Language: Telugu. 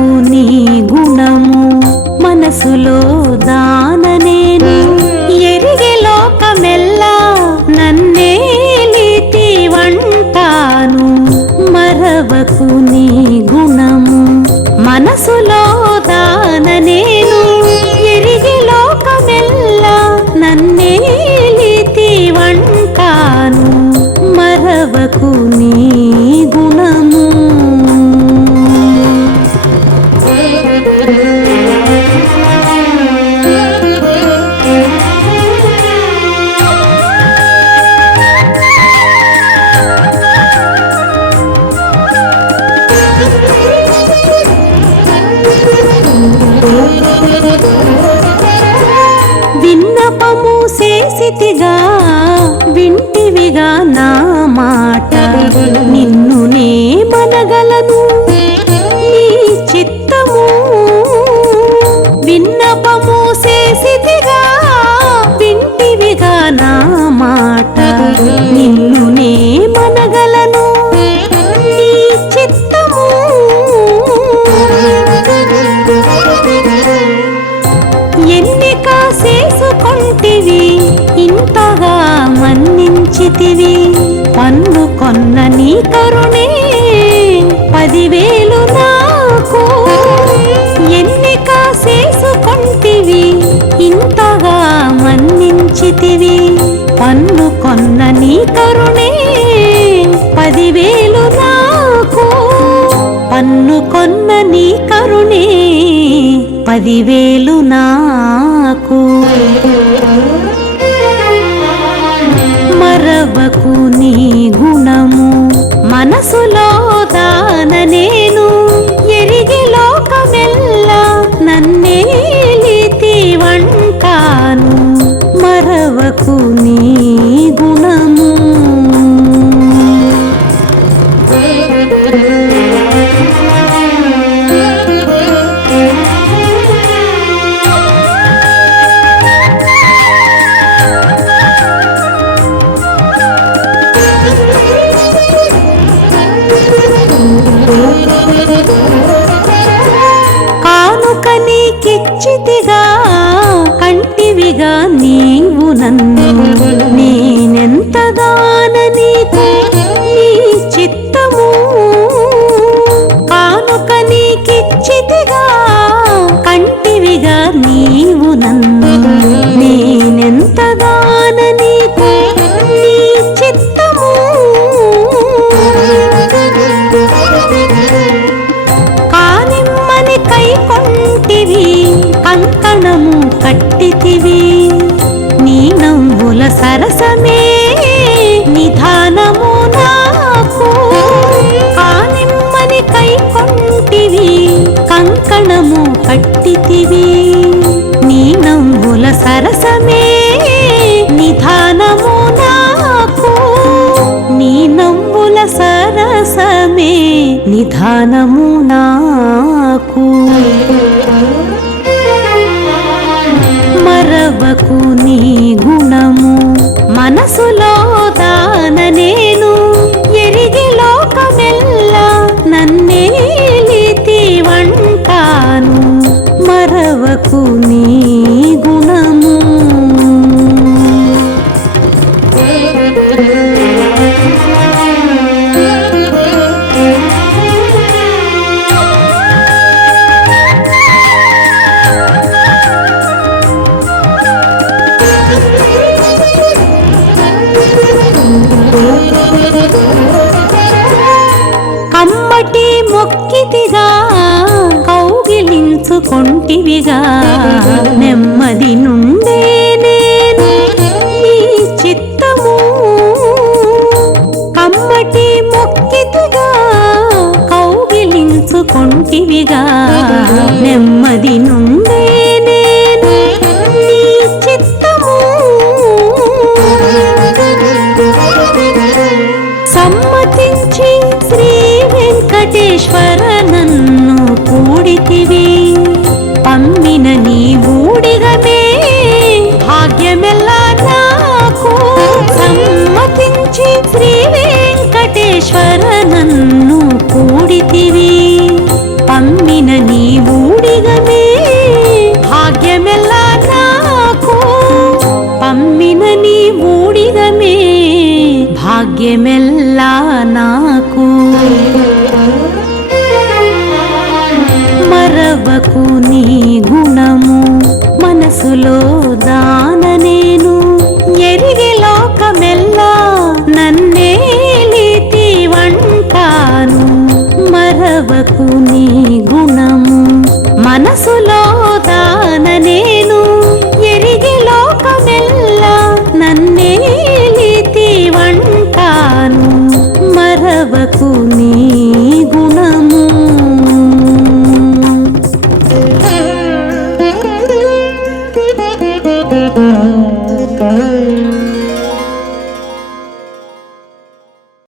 నాకు నీ గుణము మనసులో దాన నేను. ఎరిగే లోకమెల్లా నన్నేలితి వంటాను. మరవకు నీ గుణము మనసులో దాన నేను. ఎరిగే లోకమెల్లా నన్నేలితి వంటాను. మరవకు నీ ప్రీతిగా వింటే కొట్టివి ఇంతగా మన్నించితివి. పన్ను కొన్న నీ కరుణే పదివేలు నాకు. ఎన్నిక చేసుకొంటివి ఇంతగా మన్నించితివి. పన్ను కొన్న నీ కరుణే పదివేలు నాకు. పన్ను కొన్న నీ కరుణే పదివేలు నాకు. మరవకు నీకిచ్చితిగా కంటివిగా నీవు నన్ను నేనెంతగాన నీకు నీ చిత్తము. కానుక నీకిచ్చితిగా కంటివిగా నీవు నన్ను నేనెంతగాన నీకు నీ చిత్తము. కానిమ్మని కైకొంటివి కొంటివి కట్టితివి. నీ నవ్వుల సరసమే నిధానము నాకు. కానిమ్మని కై కొంటివి కంకణము కట్టితివి. నీ నవ్వుల సరసమే నిధానము నాకు. నీ నవ్వుల సరసమే నిధానము నా చేతిగా కౌగిలించుకుంటివిగా? నెమ్మది నుండి సమ్మతించి శ్రీ వెంకటేశ్వర నన్ను కూడితివి. పమ్మిన నీ ఊడిగమే భాగ్యమెల్లా నాకు. పమ్మిన నీ ఊడిగమే భాగ్యమెల్లా